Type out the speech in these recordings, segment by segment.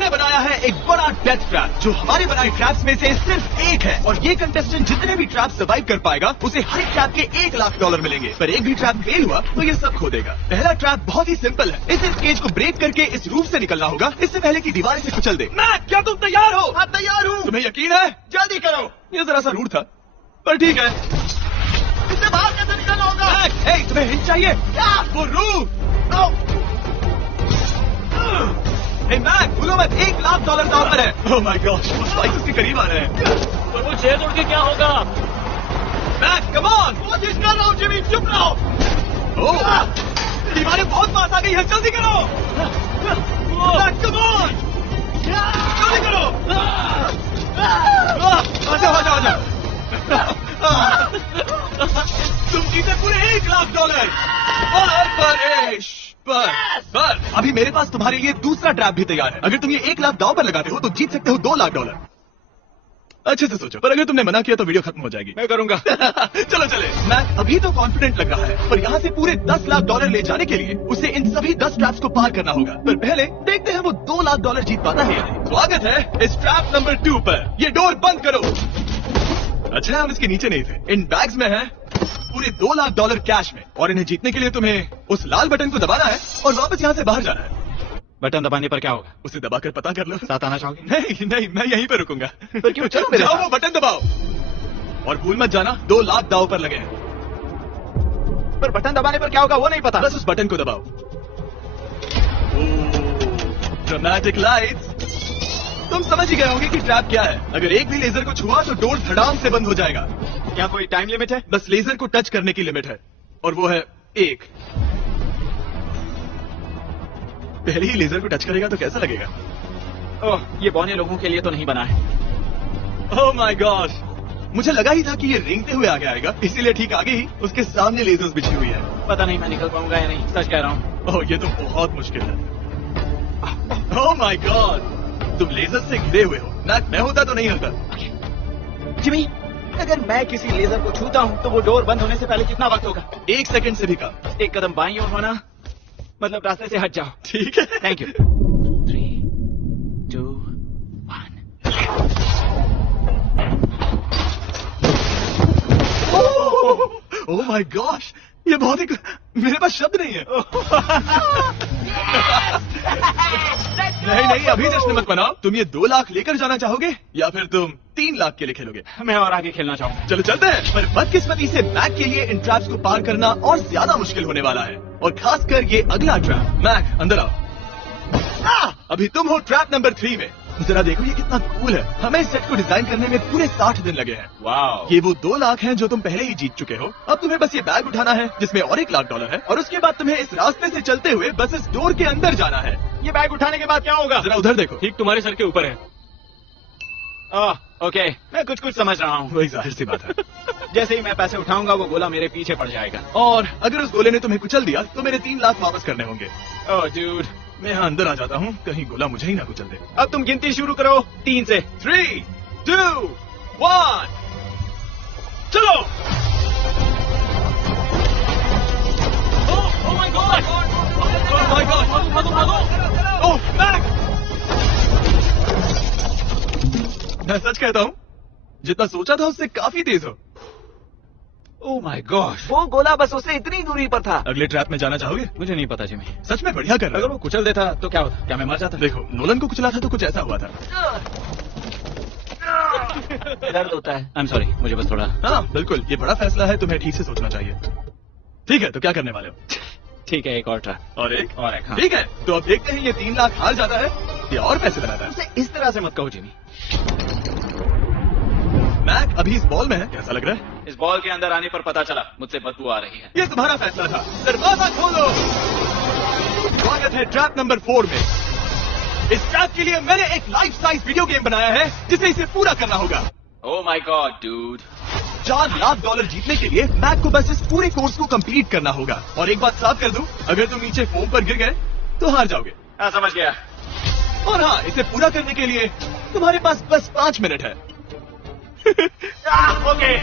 मैंने बनाया है एक बड़ा डेथ ट्रैप जो हमारे बनाए ट्रैप्स में से सिर्फ एक है, और ये कंटेस्टेंट जितने भी ट्रैप सर्वाइव कर पाएगा उसे हर एक ट्रैप के $1 लाख मिलेंगे। पर एक भी ट्रैप फेल हुआ तो ये सब खो देगा। पहला ट्रैप बहुत ही सिंपल है, इस केज को ब्रेक करके इस रूफ से निकलना होगा इससे पहले कि दीवार इसे कुचल दे। मैक, क्या तुम तैयार हो? हाँ तैयार हूँ। तुम्हें यकीन है? जल्दी करो। ये जरा सा रूट था पर ठीक है। इससे बाहर कैसे निकलना होगा? मैक, हे, तुम्हें हिंट चाहिए? क्या? वो रूफ। हे मैक, भूलो मत, $1 लाख दांव पर है। ओह माय गॉड, वो स्पाइक्स के करीब आ रहे हैं। पर वो छेद उड़ के क्या होगा? Mac, come on. कोशिश कर रहा हूँ जिमी, चुप रहो। ओह, दीवारें बहुत पास आ गई है, जल्दी करो। मैक, कम ऑन, जल्दी करो। आ जाओ। तुम जीते पूरे $1 लाख। परेश, पर अभी मेरे पास तुम्हारे लिए दूसरा ट्रैप भी तैयार है। अगर तुम ये $1 लाख दांव पर लगाते हो तो जीत सकते हो $2 लाख। अच्छे से सोचो, पर अगर तुमने मना किया तो वीडियो खत्म हो जाएगी। मैं करूंगा। चलो चले। मैं अभी तो कॉन्फिडेंट लग रहा है, पर यहाँ से पूरे $10 लाख ले जाने के लिए उसे इन सभी 10 ट्रैप्स को पार करना होगा। पर पहले देखते हैं वो $2 लाख जीत पाता है या नहीं। स्वागत है इस ट्रैप नंबर 2 पर। ये डोर बंद करो। अच्छा, हम इसके नीचे नहीं थे। इन बैग्स में है पूरे $2 लाख कैश में, और इन्हें जीतने के लिए तुम्हें उस लाल बटन को दबाना है और वापस यहाँ से बाहर जाना है। बटन दबाने पर क्या होगा? उसे दबाकर पता कर लो। साथ आना चाहोगे? नहीं, मैं यहीं पे रुकूंगा। पर क्यों? चलो मेरे जाओ, साथ। वो बटन दबाओ और भूल मत जाना $2 लाख दांव पर लगे हैं। पर बटन दबाने पर क्या होगा वो नहीं पता। बस उस बटन को दबाओ। Dramatic lights. तुम समझ ही गए होंगे कि ट्रैप क्या है। अगर एक भी लेजर को छुआ तो डोर धड़ाम से बंद हो जाएगा। क्या कोई टाइम लिमिट है? बस लेजर को टच करने की लिमिट है, और वो है 1। पहले ही लेजर को टच करेगा तो कैसा लगेगा? ओह, ये बौने लोगों के लिए तो नहीं बना है। ओह माय गॉड, मुझे लगा ही था कि ये रेंगते हुए आगे आएगा, इसीलिए ठीक आगे ही उसके सामने लेजर्स बिछी हुई है। पता नहीं मैं निकल पाऊंगा या नहीं, सच कह रहा हूँ। ओह, ये तो बहुत मुश्किल है। ओह माय गॉड, तुम लेजर से घिरे हुए हो। मैं होता तो नहीं होता। जिमी, अगर मैं किसी लेजर को छूता हूँ तो वो डोर बंद होने से पहले कितना वक्त होगा? 1 सेकंड से भी कम। एक कदम बाईं ओर होना, मतलब रास्ते से हट जाओ। ठीक है, thank you. 3, 2, 1। Oh my gosh, ये बहुत ही, मेरे पास शब्द नहीं है। नहीं, अभी जश्न मत मनाओ। तुम ये $2 लाख लेकर जाना चाहोगे या फिर तुम $3 लाख के लिए खेलोगे? मैं और आगे खेलना चाहूंगा। चलो चलते हैं। पर बदकिस्मती से मैक के लिए इन ट्रैप्स को पार करना और ज्यादा मुश्किल होने वाला है, और खासकर ये अगला ट्रैप। मैक, अंदर आओ। अभी तुम हो ट्रैप नंबर 3 में। जरा देखो ये कितना कूल है। हमें इस सेट को डिजाइन करने में पूरे 60 दिन लगे हैं। वाओ। ये वो $2 लाख हैं जो तुम पहले ही जीत चुके हो। अब तुम्हें बस ये बैग उठाना है जिसमें और $1 लाख है, और उसके बाद तुम्हें इस रास्ते से चलते हुए बस इस डोर के अंदर जाना है। ये बैग उठाने के बाद क्या होगा? जरा उधर देखो। ठीक तुम्हारे सर के ऊपर है। ओके, मैं कुछ समझ रहा हूँ। वही जाहिर सी बात है। जैसे ही मैं पैसे उठाऊंगा वो गोला मेरे पीछे पड़ जाएगा। और अगर उस गोले ने तुम्हें कुचल दिया तो मेरे 3 लाख वापस करने होंगे। ओह डूड, मैं यहाँ अंदर आ जाता हूँ, कहीं गोला मुझे ही ना कुचल दे। अब तुम गिनती शुरू करो 3 से। 3, 2, 1, चलो। Oh my god, oh my god, oh Mac, मैं सच कहता हूँ, जितना सोचा था उससे काफी तेज हो। ओह माय गॉड, वो गोला बस उससे इतनी दूरी पर था। अगले ट्रैप में जाना चाहोगे? मुझे नहीं पता जिमी। सच में बढ़िया कर रहे अगर हो। वो कुचल देता तो क्या होता? क्या मैं मर जाता? देखो, नोलन को कुचला था तो कुछ ऐसा हुआ था। दर्द होता है। आई एम सॉरी, मुझे बस थोड़ा। हाँ बिल्कुल, ये बड़ा फैसला है, तुम्हें ठीक से सोचना चाहिए। ठीक है, तो क्या करने वाले हो? ठीक है, एक और ट्रैप। और एक? हाँ। ठीक है, तो अब देखते हैं ये 3 लाख हार जाता है या और पैसे बनाता है। उसे इस तरह से मत कहो जिमी। मैक अभी इस बॉल में है, कैसा लग रहा है? इस बॉल के अंदर आने पर पता चला मुझसे बदबू आ रही है। ये तुम्हारा फैसला था। दरवाजा खोलो। स्वागत है ट्रैप नंबर 4 में। इस ट्रैप के लिए मैंने एक लाइफ साइज वीडियो गेम बनाया है जिसे इसे पूरा करना होगा। ओह माय गॉड डूड। $4 लाख जीतने के लिए मैक को बस इस पूरे कोर्स को कंप्लीट करना होगा। और एक बात साफ कर दूं, अगर तुम नीचे फोम पर गिर गए तो हार जाओगे। हाँ, समझ गया। और हाँ, इसे पूरा करने के लिए तुम्हारे पास बस 5 मिनट है। ओके।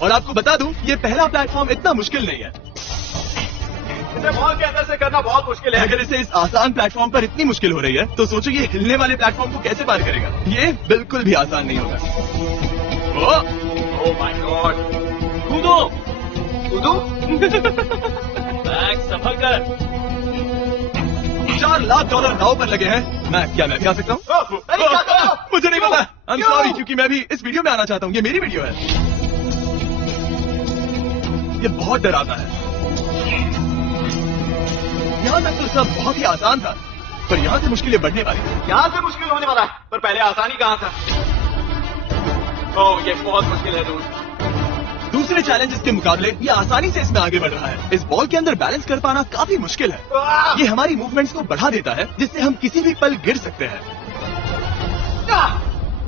और आपको बता दूं, ये पहला प्लेटफॉर्म इतना मुश्किल नहीं है। इसे मॉल के अंदर से करना बहुत मुश्किल है। अगर इसे इस आसान प्लेटफॉर्म पर इतनी मुश्किल हो रही है तो सोचो ये हिलने वाले प्लेटफॉर्म को कैसे पार करेगा। ये बिल्कुल भी आसान नहीं होगा। ओह माय गॉड। कूदो कूदो। मैक्स संभल कर। $4 लाख दाव पर लगे हैं। मैं भी आ सकता हूँ? मुझे नहीं पता। आई एम सॉरी, क्योंकि मैं भी इस वीडियो में आना चाहता हूँ। ये मेरी वीडियो है। ये बहुत डरावना है। यहाँ तक तो सब बहुत ही आसान था, पर यहाँ से मुश्किलें बढ़ने वाली हैं। यहाँ से मुश्किल होने वाला है, पर पहले आसानी कहाँ था? ओह ये बहुत मुश्किल है दोस्त। दूसरे चैलेंजेस के मुकाबले ये आसानी से इसमें आगे बढ़ रहा है। इस बॉल के अंदर बैलेंस कर पाना काफी मुश्किल है। ये हमारी मूवमेंट्स को बढ़ा देता है, जिससे हम किसी भी पल गिर सकते हैं।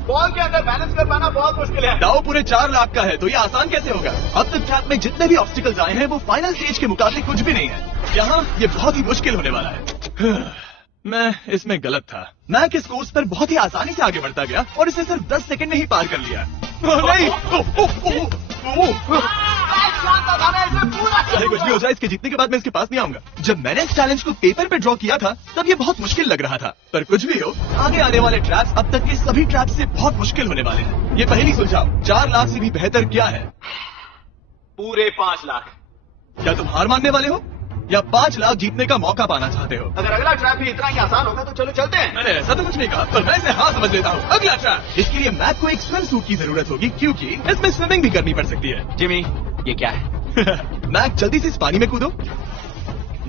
बॉल के अंदर बैलेंस कर पाना बहुत मुश्किल है। दाव पूरे 4 लाख का है, तो ये आसान कैसे होगा? अब तक ट्रैक में जितने भी ऑब्स्टिकल्स आए हैं वो फाइनल स्टेज के मुकाबले कुछ भी नहीं है। यहाँ ये बहुत ही मुश्किल होने वाला है। मैं इसमें गलत था। मैं इस कोर्स पर बहुत ही आसानी से आगे बढ़ता गया और इसे सिर्फ 10 सेकंड में ही पार कर लिया। नहीं, चाहे कुछ भी हो जाए, इसके जीतने के बाद मैं इसके पास नहीं आऊंगा। जब मैंने इस चैलेंज को पेपर पे ड्रॉ किया था तब ये बहुत मुश्किल लग रहा था, पर कुछ भी हो, आगे आने वाले ट्रैप्स अब तक के सभी ट्रैप्स से बहुत मुश्किल होने वाले हैं। ये पहली सुलझाओ, 4 लाख से भी बेहतर क्या है? पूरे 5 लाख। क्या तुम हार मानने वाले हो या 5 लाख जीतने का मौका पाना चाहते हो? अगर अगला ट्रैप भी इतना ही आसान होगा तो चलो चलते हैं। मैंने ऐसा तो कुछ नहीं कहा, पर मैं इसे हाँ समझ लेता हूँ। अगला ट्रैप। इसके लिए मैक को एक स्विम सूट की जरूरत होगी, क्योंकि इसमें स्विमिंग भी करनी पड़ सकती है। जिमी ये क्या है? मैक जल्दी से इस पानी में कूदो।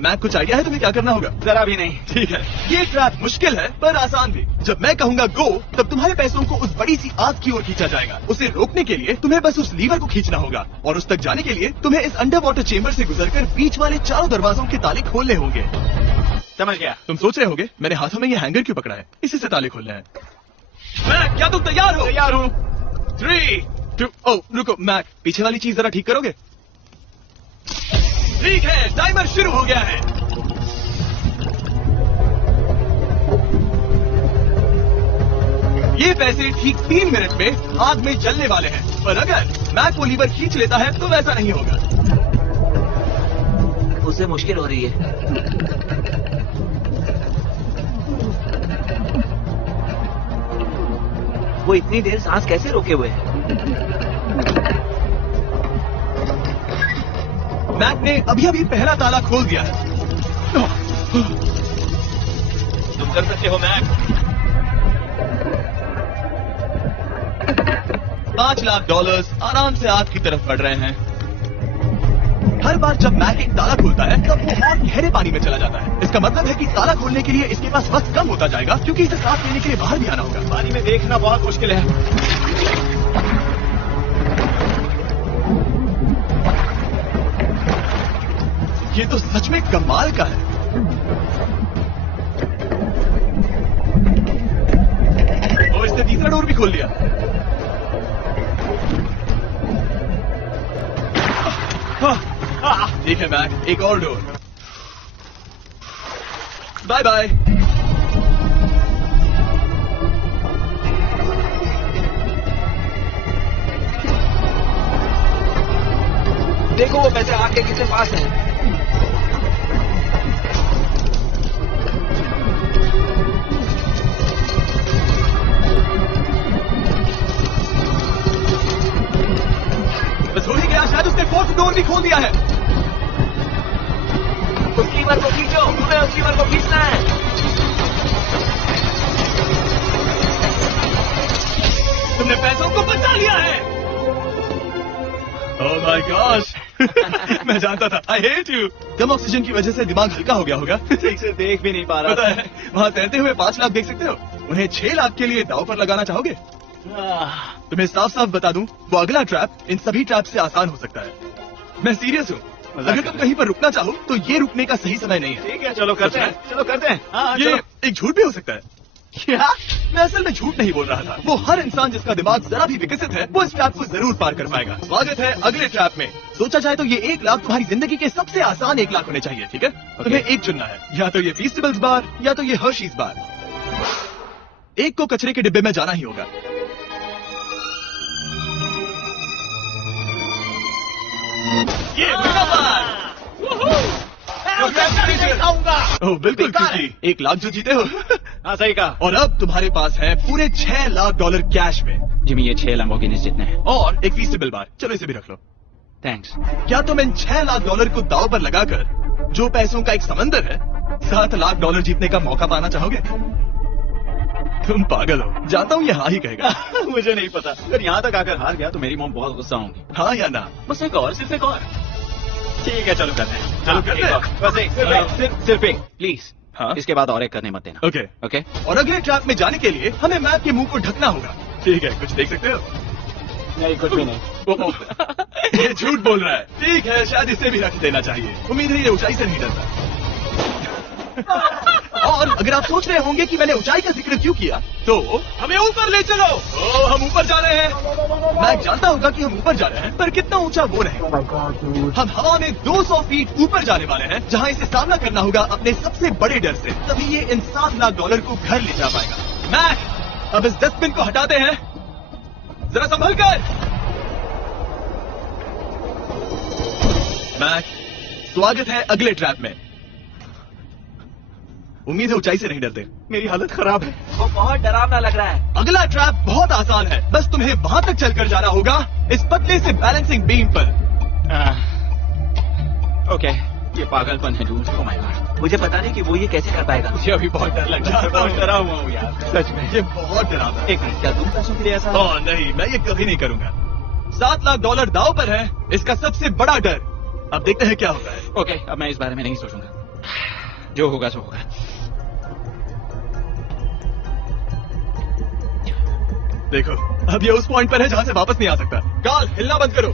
मैक कुछ आइडिया है तुम्हें क्या करना होगा? जरा भी नहीं। ठीक है, ये ट्रैप मुश्किल है पर आसान भी। जब मैं कहूंगा गो, तब तुम्हारे पैसों को उस बड़ी सी आग की ओर खींचा जाएगा। उसे रोकने के लिए तुम्हें बस उस लीवर को खींचना होगा, और उस तक जाने के लिए तुम्हें इस अंडर वाटर चेम्बर से गुजरकर बीच वाले चारों दरवाजों के ताले खोलने होंगे। समझ गया। तुम सोच रहे होगे मैंने हाथों में ये हैंगर क्यों पकड़ा है? इसी से ताले खोलने हैं। मैक, क्या तुम तैयार हो? तैयार हूँ। 3, 2, ओह रुको मैक, पीछे वाली चीज जरा ठीक करोगे? ठीक है, टाइमर शुरू हो गया है। ये पैसे ठीक 3 मिनट में आग में जलने वाले हैं, पर अगर मैक वो लीवर खींच लेता है तो वैसा नहीं होगा। उसे मुश्किल हो रही है। वो इतनी देर सांस कैसे रोके हुए है? मैक ने अभी अभी पहला ताला खोल दिया है। तुम कर सकते हो मैक। $5 लाख आराम से आग की तरफ बढ़ रहे हैं। हर बार जब मैक एक ताला खोलता है तब वो और गहरे पानी में चला जाता है। इसका मतलब है कि ताला खोलने के लिए इसके पास वक्त कम होता जाएगा, क्योंकि इसे सांस लेने के लिए बाहर भी आना होगा। पानी में देखना बहुत मुश्किल है। ये तो सच में कमाल का है। और इसने तीसरा डोर भी खोल लिया। ठीक है मैक, एक और डोर। Bye bye. देखो वो पैसे आगे किसके पास है। बस हो ही गया, शायद उसने 4th डोर भी खोल दिया है। उस लीवर को खींचो, तुम्हें उस लीवर को खींचना है। तुमने पैसों को बचा लिया है। ओह माय गॉश। मैं जानता था। I hate you. Come oxygen की वजह से दिमाग हल्का हो गया होगा। ठीक से देख भी नहीं पा रहा। पता है, वहाँ तैरते हुए 5 लाख देख सकते हो। उन्हें 6 लाख के लिए दाव पर लगाना चाहोगे? तुम्हें साफ साफ बता दूं, वो अगला ट्रैप इन सभी ट्रैप से आसान हो सकता है। मैं सीरियस हूँ। अगर तुम कहीं पर रुकना चाहो तो ये रुकने का सही समय नहीं है। ठीक है, चलो करते हैं। चलो करते हैं। हाँ, ये चलो। एक झूठ भी हो सकता है। क्या? मैं असल में झूठ नहीं बोल रहा था। वो हर इंसान जिसका दिमाग जरा भी विकसित है वो इस ट्रैप को जरूर पार कर पाएगा। स्वागत है अगले ट्रैप में। सोचा जाए तो ये 1 लाख तुम्हारी जिंदगी के सबसे आसान 1 लाख होने चाहिए, ठीक है? तुम्हें एक चुनना है, या तो ये फीस्टेबल्स बार या तो ये हर्शीज बार। एक को कचरे के डिब्बे में जाना ही होगा। ये मेरा बार। ओह बिल्कुल, क्योंकि 1 लाख जो जीते हो। हाँ सही कहा। और अब तुम्हारे पास है पूरे $6 लाख कैश में जिमी ये 6 लैम्बोर्गिनी जितने हैं। और एक फीसिबल बार। चलो इसे भी रख लो। थैंक्स। क्या तुम इन $6 लाख को दांव पर लगाकर, जो पैसों का एक समंदर है, $7 लाख जीतने का मौका पाना चाहोगे? तुम पागल हो, जानता हूँ ये हाँ ही कहेगा। मुझे नहीं पता, अगर यहाँ तक आकर हार गया तो मेरी मॉम बहुत गुस्सा होंगी। हाँ या ना? बस एक और, सिर्फ एक और। ठीक है चलो करते हैं। चलो करते हैं। बस एक, सिर्फ एक प्लीज। हाँ? इसके बाद और एक करने मत देना। ओके। ओके। और अगले ट्रैक में जाने के लिए हमें मैप के मुंह को ढकना होगा। ठीक है, कुछ देख सकते हो? नहीं कुछ भी नहीं। ये झूठ बोल रहा है। ठीक है, शायद इसे भी रख देना चाहिए। उम्मीद है ये ऊंचाई से नहीं डरता। और अगर आप सोच रहे होंगे कि मैंने ऊंचाई का जिक्र क्यों किया, तो हमें ऊपर ले चलो। ओ, हम ऊपर जा रहे हैं। मैं जानता होगा कि हम ऊपर जा रहे हैं, पर कितना ऊंचा वो नहीं। हम हवा में 200 फीट ऊपर जाने वाले हैं, जहां इसे सामना करना होगा अपने सबसे बड़े डर से। तभी ये इन $7 लाख को घर ले जा पाएगा। मैक, अब इस डस्टबिन को हटाते हैं। जरा संभल कर। मैक, स्वागत है अगले ट्रैप में। उम्मीद है ऊंचाई से नहीं डरते। मेरी हालत खराब है। वो बहुत डरावना लग रहा है। अगला ट्रैप बहुत आसान है, बस तुम्हें वहां तक चलकर जाना होगा, इस पतले से बैलेंसिंग बीम पर। ओके, ये पागलपन है डूड। ओह माय गॉड, मुझे पता नहीं कि वो ये कैसे कर पाएगा। मुझे अभी बहुत डर लग रहा है। बहुत डरा हुआ हूँ यार, सच में। ये बहुत डरावना है। एक मिनट, क्या तुम पैसों के लिए ऐसा? ओह नहीं, मैं ये कभी नहीं करूंगा। $7 लाख दांव पर है, इसका सबसे बड़ा डर। अब देखते हैं क्या होता है। ओके, अब मैं इस बारे में नहीं सोचूंगा। जो होगा सो होगा। देखो, अब ये उस पॉइंट पर है जहां से वापस नहीं आ सकता। कार्ल, हिलना बंद करो।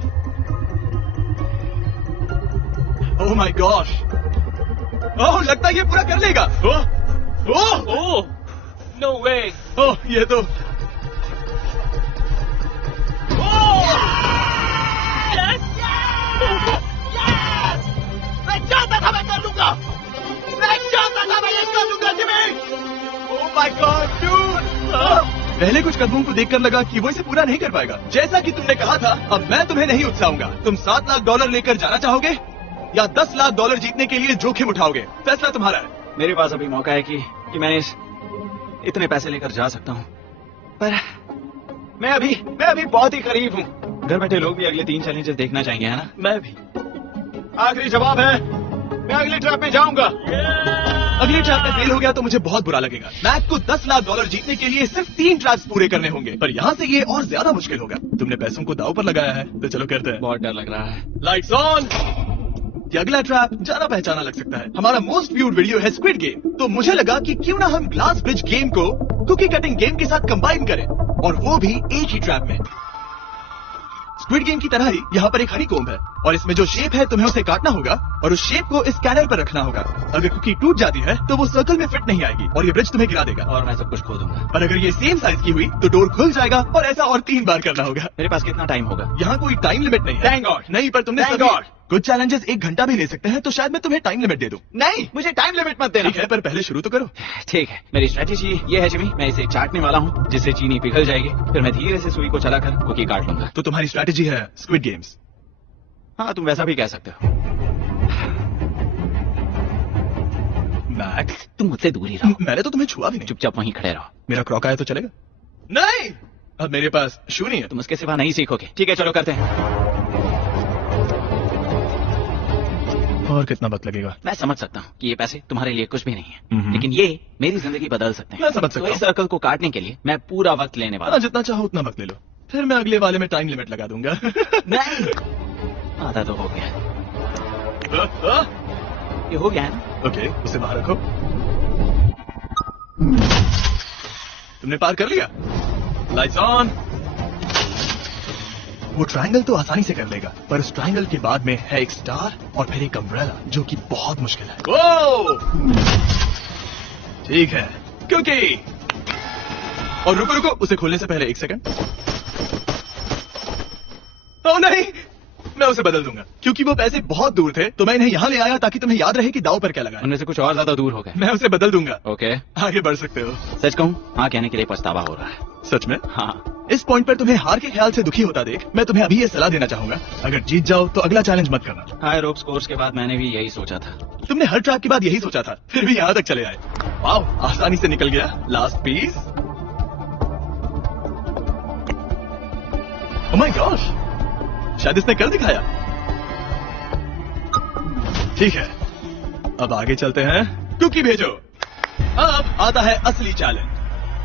ओह माय गॉश, ओह लगता है ये पूरा कर लेगा। ओह ओह ओह, नो वे। ओह, ये तो मैं चाहता था मैं कर लूंगा। मैं चाहता था मैं ये कर लूंगा Jimmy. Oh my God dude. पहले कुछ कदमों को देखकर लगा कि वो इसे पूरा नहीं कर पाएगा। जैसा कि तुमने कहा था, अब मैं तुम्हें नहीं उकसाऊंगा। तुम $7 लाख लेकर जाना चाहोगे या $10 लाख जीतने के लिए जोखिम उठाओगे? फैसला तुम्हारा है। मेरे पास अभी मौका है कि मैं इतने पैसे लेकर जा सकता हूँ, पर मैं अभी बहुत ही करीब हूँ। घर बैठे लोग भी अगले 3 चैलेंजेस देखना चाहेंगे, है ना? मैं भी। आखिरी जवाब है, मैं अगले ट्रैप में जाऊंगा। अगले ट्रैप में फेल हो गया तो मुझे बहुत बुरा लगेगा। मैक को $10 लाख जीतने के लिए सिर्फ 3 ट्रैप्स पूरे करने होंगे, पर यहाँ से ये और ज्यादा मुश्किल होगा। तुमने पैसों को दांव पर लगाया है, तो चलो करते हैं। बहुत डर लग रहा है। Lights on. ये अगला ट्रैप जाना पहचाना लग सकता है। हमारा मोस्ट व्यूड वीडियो है स्क्विड गेम, तो मुझे लगा कि क्यों ना हम ग्लास ब्रिज गेम को कुकी कटिंग गेम के साथ कंबाइन करें, और वो भी एक ही ट्रैप में। स्क्विड गेम की तरह ही यहाँ पर एक हनीकॉम्ब है, और इसमें जो शेप है तुम्हें उसे काटना होगा और उस शेप को इस स्कैनर पर रखना होगा। अगर कुकी टूट जाती है तो वो सर्कल में फिट नहीं आएगी और ये ब्रिज तुम्हें गिरा देगा। और मैं सब कुछ खो दूंगा। पर अगर ये सेम साइज की हुई तो डोर खुल जाएगा, और ऐसा और 3 बार करना होगा। मेरे पास कितना टाइम होगा? यहाँ कोई टाइम लिमिट नहीं है। Thank God. नहीं, पर तुमने Thank सभी God. कुछ चैलेंजेस 1 घंटा भी ले सकते हैं, तो शायद मैं तुम्हें टाइम लिमिट दे दूं। नहीं, मुझे टाइम लिमिट मत देना। ठीक है, पर पहले शुरू तो करो। ठीक है, मेरी स्ट्रेटेजी ये है जिमी, मैं इसे चाटने वाला हूँ जिससे चीनी पिघल जाएगी, फिर मैं धीरे से सुई को चलाकर कुकी काट लूंगा। तो तुम्हारी स्ट्रैटेजी है स्क्विड गेम्स। हाँ, तुम वैसा भी कह सकते हो। मैक, तुम मुझसे दूर ही रहो। मैंने तो तुम्हें छुआ भी नहीं। चुपचाप वहीं खड़े रहो। मेरा क्रॉक आया तो चलेगा? नहीं, अब मेरे पास शू नहीं है। तुम उसके सिवा नहीं सीखोगे। ठीक है, चलो करते हैं। और कितना वक्त लगेगा? मैं समझ सकता हूँ कि ये पैसे तुम्हारे लिए कुछ भी नहीं है, हम्म। लेकिन ये मेरी जिंदगी बदल सकते हैं। मैं समझ सकता तो हूँ। इस सर्कल को काटने के लिए मैं पूरा वक्त लेने वाला हूँ। जितना चाहो उतना वक्त ले लो, फिर मैं अगले वाले में टाइम लिमिट लगा दूंगा। नहीं, आधा तो हो गया। ये हो गया है ना? ओके, उसे बाहर रखो। तुमने पार कर लिया। Lights on. वो ट्रायंगल तो आसानी से कर लेगा, पर उस ट्रायंगल के बाद में है एक स्टार और फिर एक अम्ब्रेला, जो कि बहुत मुश्किल है। ओ! ठीक है, क्योंकि और रुको रुको, उसे खोलने से पहले 1 सेकंड। ओह नहीं, मैं उसे बदल दूंगा, क्योंकि वो पैसे बहुत दूर थे, तो मैं इन्हें यहाँ ले आया ताकि तुम्हें याद रहे कि दांव पर क्या लगा है। उनमें से कुछ और ज्यादा दूर हो गए। मैं उसे बदल दूंगा। ओके, आगे बढ़ सकते हो। सच कहूँ, हाँ कहने के लिए पछतावा हो रहा है। सच में? हाँ, इस पॉइंट पर तुम्हें हार के ख्याल से दुखी होता देख मैं तुम्हें अभी ये सलाह देना चाहूंगा, अगर जीत जाओ तो अगला चैलेंज मत करना। हाई रोप्स कोर्स के बाद मैंने भी यही सोचा था। तुमने हर ट्रैप के बाद यही सोचा था, फिर भी यहाँ तक चले आए। वाओ, आसानी से निकल गया। Last piece. Oh my gosh, शायद इसने कर दिखाया। ठीक है, अब आगे चलते हैं। कुकी भेजो। अब आता है असली चैलेंज,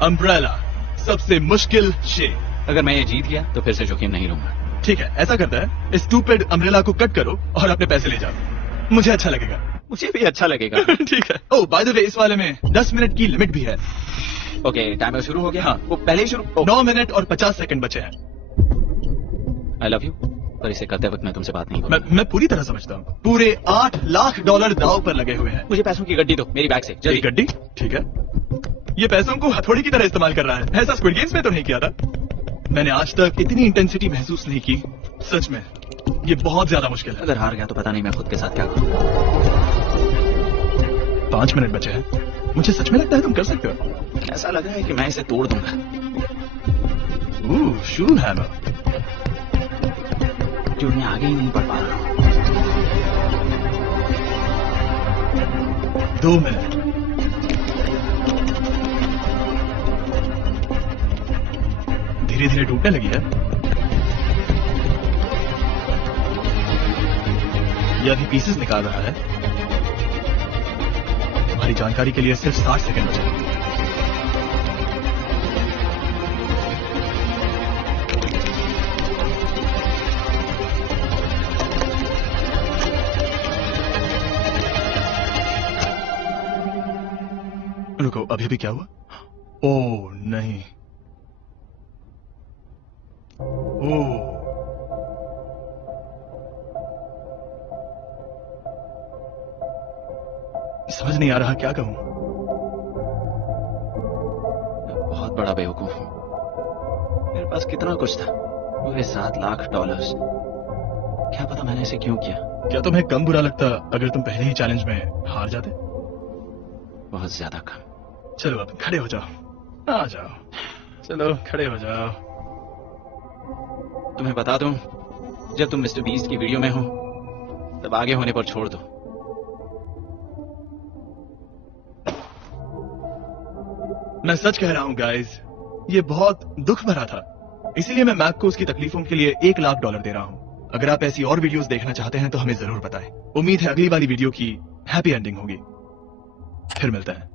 अम्ब्रेला, सबसे मुश्किल शेप। अगर मैं ये जीत गया तो फिर से जोखिम नहीं लूंगा। ठीक है, ऐसा करता है, इस स्टूपिड अम्ब्रेला को कट करो और अपने पैसे ले जाओ। मुझे अच्छा लगेगा। मुझे भी अच्छा लगेगा। ठीक है। ओह बाय द वे, इस वाले में 10 मिनट की लिमिट भी है। ओके, टाइमर शुरू हो गया। हाँ। वो पहले ही शुरू। 9 मिनट और 50 सेकंड बचे हैं। आई लव यू, पर इसे करते वक्त मैं तुमसे बात नहीं मैं करूंगा। मैं पूरी तरह समझता हूँ। पूरे $8 लाख दांव पर लगे हुए हैं। मुझे पैसों की गड्डी दो मेरी बैग से ये जल्दी। गड्डी? ठीक है। ये पैसों को हथौड़ी की तरह इस्तेमाल कर रहा है। ऐसा स्क्विड गेम्स में तो नहीं किया था। मैंने आज तक इतनी इंटेंसिटी महसूस नहीं की। सच में ये बहुत ज्यादा मुश्किल है। अगर हार गया तो पता नहीं मैं खुद के साथ क्या करूँ। 5 मिनट बचे हैं। मुझे सच में लगता है तुम कर सकते हो। ऐसा लग रहा है कि मैं इसे तोड़ दूंगा। शू हैमर। जो मैं आगे ही नहीं बढ़ पा रहा हूँ। 2 मिनट। धीरे धीरे टूटने लगी है। ये अभी पीसेस निकाल रहा है। तुम्हारी जानकारी के लिए सिर्फ 60 सेकंड बचे हैं। रुको, अभी भी क्या हुआ? ओह नहीं। ओह, समझ नहीं आ रहा क्या कहूं। मैं बहुत बड़ा बेवकूफ हूँ। मेरे पास कितना कुछ था, पूरे $7 लाख। क्या पता मैंने इसे क्यों किया। क्या तुम्हें कम बुरा लगता अगर तुम पहले ही चैलेंज में हार जाते? बहुत ज्यादा कम। चलो अब खड़े हो जाओ। आ जाओ, चलो खड़े हो जाओ। तुम्हें बता दूं, जब तुम मिस्टर बीस्ट की वीडियो में हो तब आगे होने पर छोड़ दो। मैं सच कह रहा हूं गाइस, ये बहुत दुख भरा था। इसीलिए मैं मैक को उसकी तकलीफों के लिए $1 लाख दे रहा हूं। अगर आप ऐसी और वीडियोस देखना चाहते हैं तो हमें जरूर बताएं। उम्मीद है अगली वाली वीडियो की हैप्पी एंडिंग होगी। फिर मिलते हैं।